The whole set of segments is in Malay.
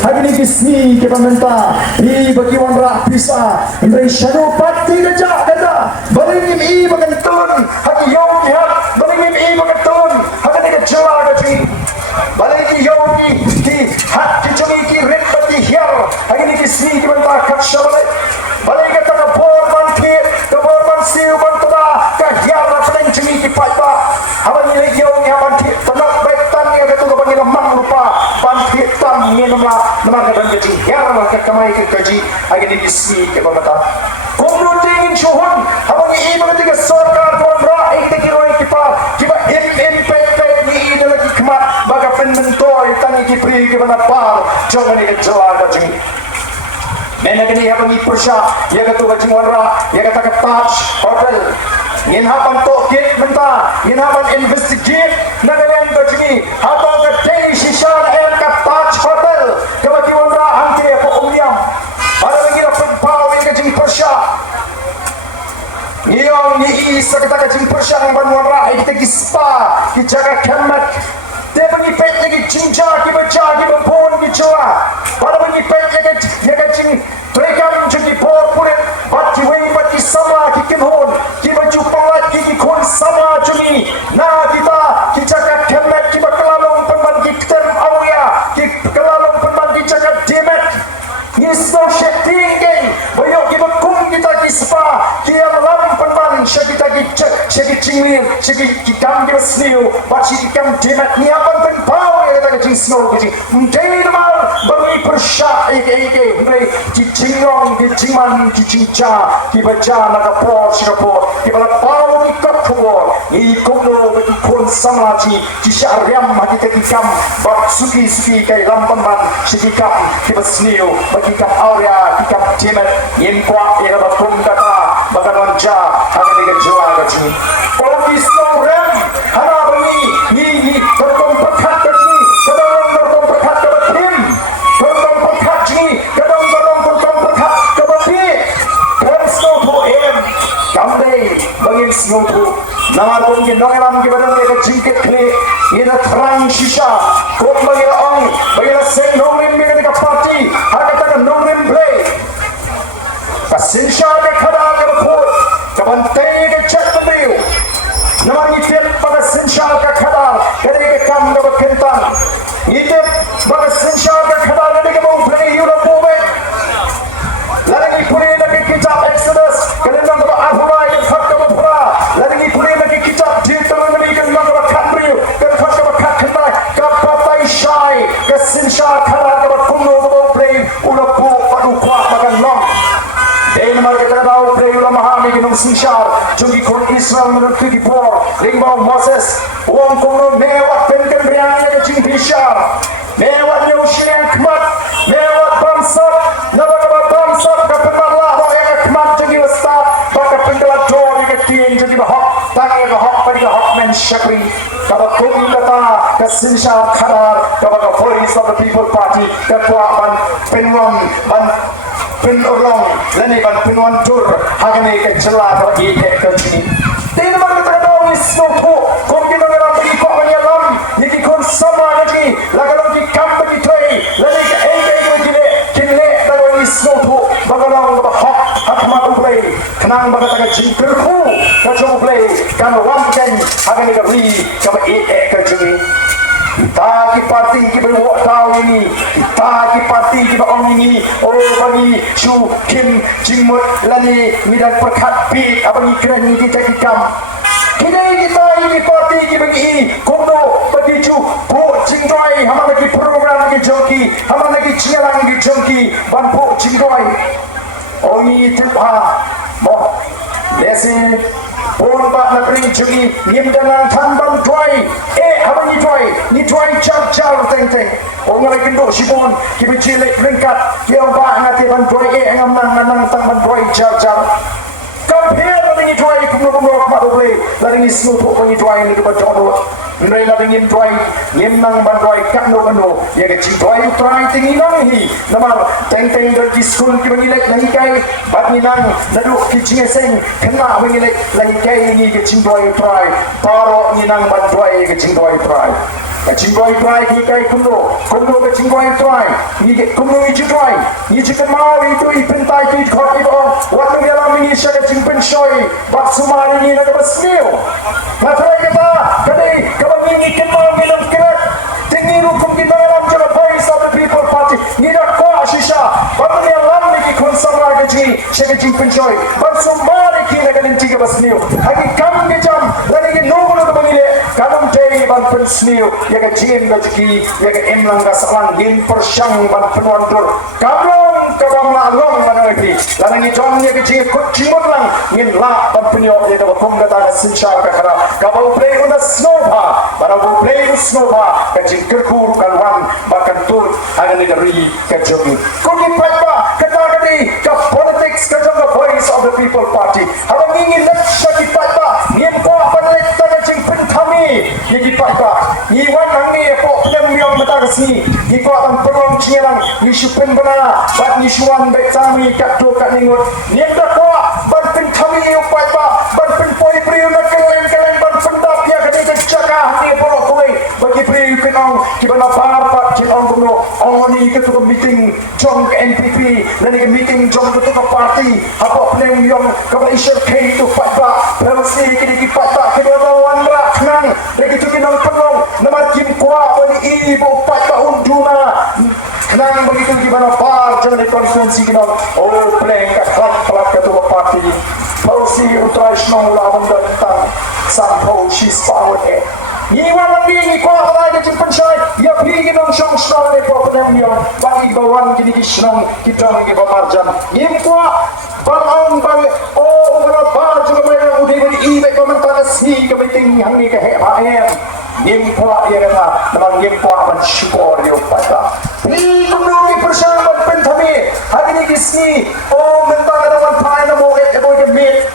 hari ni kisni ke pementa i bagi wanra bisa ndai shano pati gajah kata balingim i bagantun hagi yogi hat balingim i bagantun hagi ni jala gaji balingi yogi ki hat ki jongi ki repati hiar hari ni kisni ke pementa katsha balingi kata borman ki to borman siu bantuda ka hiar na paling jongi ki paipa haban ni yogi haban ki tanok baitan ni kata ko bagi mang lupa hitam minumlah nama dan gaji yarlah kekamai ke gaji agak dibisi ke bangata kumru tingin syuhun habang iiba ketika sarkar tuan raih tekiroi kipa kiba MPP ni ina lagi kemat baga penmentor tangi kipri ke banapar jangan ni kejelar gaji mena kini habang ipursha ya katu gaji wanra ya kata ke Taj Hotel yin hapan tokit menta yin hapan investigate nagalan gaji habang ke Tei Shishan Taj Hotel kebagi wanra angke apa umniam ada mengira pempau yang kajing persya yang ni isa kita kajing persya yang ban wanra kita kispa kijaga kemat dia bagi pet lagi cinca kibaca kibapon kicoa pada bagi pet yang kajing trekam jadi por purit bati wei bati sama kikinhon kibaju pawat kikikon sama juni na kita kijaga kemat kibakalong pemban kitem awya kikalalong pemban kijaga demet nisno shetingeng bayok kibakum kita kispa kiam lam pemban syakita kicak syakit cinglir syakit kikam kibasniu baci kikam demet niapan penpau yang kata kicing snow kicing mungkin mal bagi persyak ike mulai kicingong kicingman kicingca kibaca nagapor sikapor kibalapau kikapur ikumno bagi kon samaji kisyariam hati kikam bak suki kai lampan sikikam kibasniu bagi kam aurea kikam demet yenqua era bakum kata bakaran ja hanya dengan jua gaji kalau snow rem hana bagi ni berkom pekat gaji kadang berkom pekat ke tim berkom pekat ji kadang berkom pekat ke babi rem snow to em kamde bagi snow to nama bagi nongelam ke badan ke jingket kle ina terang shisha kok bagi ong bagi sek nongrim ke dekat party harga tak nongrim play pasinsya ke khada ke bkhur kabantai ke chat beliau nama itip pada sinsya ke khada dari ke kam ke kentan itip pada sinsya ke khada dari ke mau play Europe movie lagi puri lagi kitab Exodus kalendang ke ahura yang khad ke bphura lagi puri lagi kitab Deuteronomy ke kalendang ke khamriu ke khad ke khakhna ke patai shai ke sinsya khada ke kumno ke mau play ulapu padu kwa makan long Dei nama kita tahu prayula mahami ginung sinshar jungi kon Israel menurut por ringbau Moses uang kono mewat penken briani ke jing bishar mewat neusian kmat mewat bamsat nabak bamsat ke pemarlah roh yang kmat jungi wastad baka pendelat dor ke tien jungi bahok tangi bahok pada bahok men syakri kabak kum kata ke sinshar karar kabak voice of the people party ke puaban penwan ban penulung lani ban penwan tur hagani ke celah bagi ke sini tidak mana terdapat wisnuku mungkin orang pergi kok menyelam jadi kon sama lagi lagu di company toy lani ke begini kini lagu wisnuku bagaimana hak hak play kenang bagaimana jingkerku kacau play kan wamken hagani ke ri ke sini taki parti ki berwak tahu ini taki parti ki baong ini oh bagi Shu Kim Jingmut lani midan perkat pi abang ikran ni kita kikam kini kita ini parti ki bagi kondo bagi Shu po Jingdoi hama lagi program ki jongki hama lagi cialang ki jongki ban po Jingdoi oh ini tilpa mo lesi pun pak nak beri jungi nim dengan tambang dry apa ni dry car teng orang lagi dok sibon kibi cilik ringkat dia pak ngati ban dry nang tambang dry car compare dengan dry kumlo mak boleh lari ni semua pun dry ni kepada orang Nrai na ringin dry ngim nang ban dry kat no ya ke ci dry try tingi nang hi nama teng der di school ki bangilek nang kai bat ni nang nadu ki cingeseng kena bangilek nang kai ni ke ci dry try paro ni nang ban dry ke ci dry try Jinggoy try kay kuno ke jinggoy try ni ke kuno iju try ni jika mau itu ipentai ki khot itu waktu dia lami ni syada jingpen shoy bak sumari ni nak basmil matrai kita kadai kami ni ke mau minum kerat tinggi hukum kita dalam jaga voice of the people party ni dak ko shisha waktu dia lami ki kun samra ke ji syada jingpen shoy bak sumari ki nak nanti ke basmil hagi kam ke jam lagi ke nunggu ke bangile kalam day ban pensmil ya ke jin rezeki ya ke emlang ka salang gin persyang ban penuantur kablong kabam la long mana lagi lanang ni jom ya ke jin kut jimot lang ngin la ban penyo ya ke bakum data sinsha ka kara kabau play on the snowba bara play on snowba ka jin kerkur kalwan makan tur ada negeri ka jom kogi patba kata kadi ka politics ka jom voice of the people party haba ngin laksha ki patba ngin ko padlet ta jin pen kami ye ki patba ni wan nang ni ko plem yom mata kasi ni ko ang perong chiang ni supen bana bat ni suan be tami kat do kat ningot ni da ko ban pen kami yo patba ban pen poi priu na kelen kelen ban pen da pia ka ni chaka ni poro koi bagi priu kenong ki bana par pat ki ong kuno oni ke tu meeting jong NPP dan ke meeting jong tu ke parti apa plem yom ka ba isher ke tu patba persi ki patba ke do wan ra khnang lagi tu kinong penong nama kim kwa bani ibu patba unduna khnang begitu di mana bar jangan konferensi kinong oh plem ka khat pelak ke tu parti persi utraishnong lawan datang sampo she's powered it ni wan ni ko ala ke jimpan syai ya pigi nong shong strong le problem yo bagi bawan kini ki strong kita ngi bamarjan ni ko bang bang oh ora bar juga mai udi beri ibe komentar si ke meeting hang ni ke he ma em ni ko ya kata namang ni ko ban syukur yo pada ni kuno ki persyaratan penthami hari ni kisni oh mentang ada pai na mo ke boy ke mit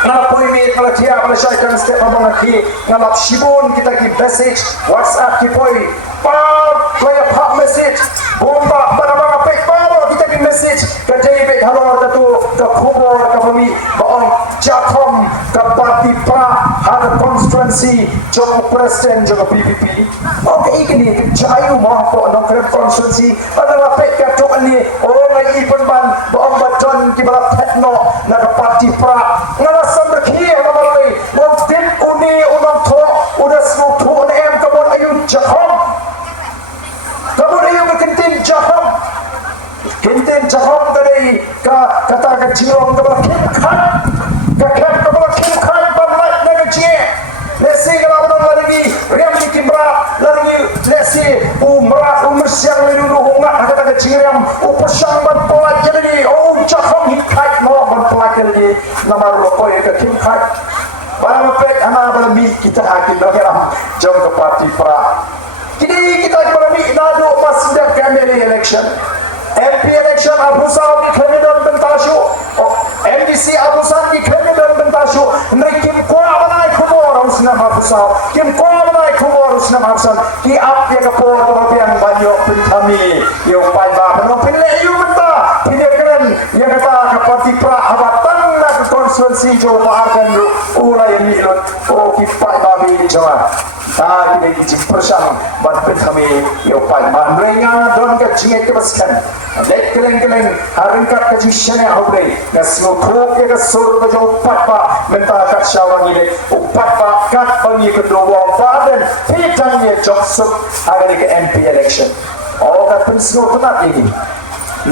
ngalap poimit ngalap tiap ngalap syaitan setiap abang akhi ngalap shibun kita ki message WhatsApp ki poi pap laya pak message bomba barang apek baru kita ki message ke jebe halor tu ke kubur ke bumi baong jakom ke parti pra har constituency joko presiden joko PPP oke ini jayu mah ko no krep constituency barang apek ke tu ni orang ipan ban baong baton ki balap tekno na ke parti pra ngala samberki ngamalai wong tim uni unang tho udah semua tho em kabon ayun jakom kabon ayun kentin jakom kadai kata ka jirong ka kim khan ka khat ka kim khan bamlat na ka je lesi ka ba lagi rem ni kimra lagi lesi umra umsyang ni dulu hunga kata ka jiram upasyang ban polat jadi oh jakom hikai no ban polat jadi nama rokok ka kim khan barang pek ana balami kita hakim dalam jom ke parti pra kini kita balami nado pas dah campaign election MP election Abu Saud di Kemedan Bentashu MDC Abu Saud di Kemedan Bentashu nrikim ko abanai kumor usna Abu Saud kim ko abanai kumor usna Abu Saud ki ap ya ke por babian banyo pentami yo pai ba no pinle yu menta pinekren ya kata ke parti pra abatan na ke konstituensi jo maharkan ura yang milot o ki pai babi jawa ta ini di persang ban pentami yo pai ba mereka don ke jinge ke baskan lek keleng-keleng harengkat ke jishane haure na smoko ke sur ke jo patpa menta kat syawang ini patpa kat bangi ke dua badan pitang ye joksuk hari ke MP election oh kat pensno tenat ini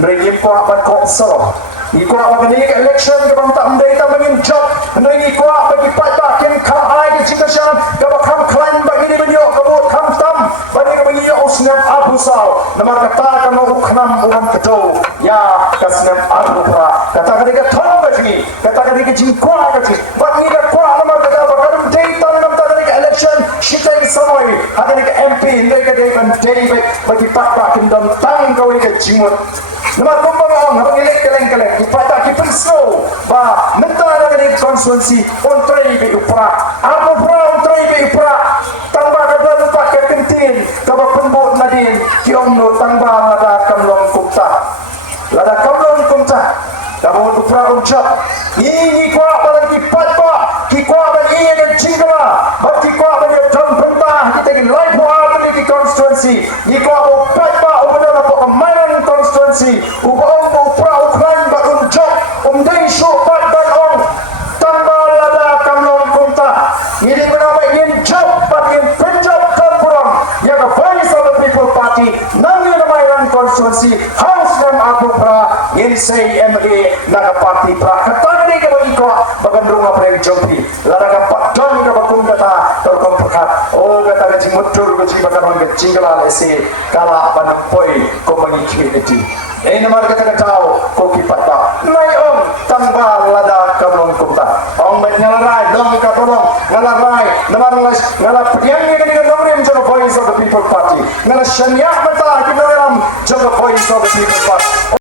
mereka ko ban ko soro iko akan ni election ke bang tam data bangin job ndai iko bagi patpa ken kham ai ke jikashan ke bakam klan bagi ni banyo ke bot kham tam bagi ke bangi usnam Abu Saud nama kata kan ukhnam uram kedo ya kasnam arupra kata ke thong bagi kata ke jiko ke bagi ke ko nama kata bakam data nam ta ke election shitai samoi hada ke MP ndai ke David bagi patpa ken dam tang ko ke jimut nama kumbang bagi lek keleng-keleng ipata ki pensno ba mentara ke konstituensi ontrai be upra amu pra ontrai be upra tamba ka dan pakai kentin ka ba pembot nadin ki omno tamba ada kamlong kumta lada kamlong kumta ka ba upra unjak ini ko apa lagi patba ki ko ba ini ke jingla ba ki ko ba ye jam penta kita ki live wa ni constituency iko ako paipa ubada na po kamayan constituency ubaong po pra ukran bakun job umday show pagdanong tambalada kamlong kunta hindi mo na ingin job pag ingin penjob kampulang yang voice of the people party nang yun na mayroon constituency house ng ako pra in say MA na party pra katagani ka ba iko bagandrong nga pre jompi laraga padon ka ba kung gata torkong pakat o gata ka jimutur ko jiba ka bang jingala ese kala panampoy community eh naman ka tao ko kipata ngayon tambal lada kamong kumta ang ngalaray dong ka tolong ngalaray naman ngala yang ni ka nomrim jo voice of the people party ngala shanya mata kinaram jo voice of the people party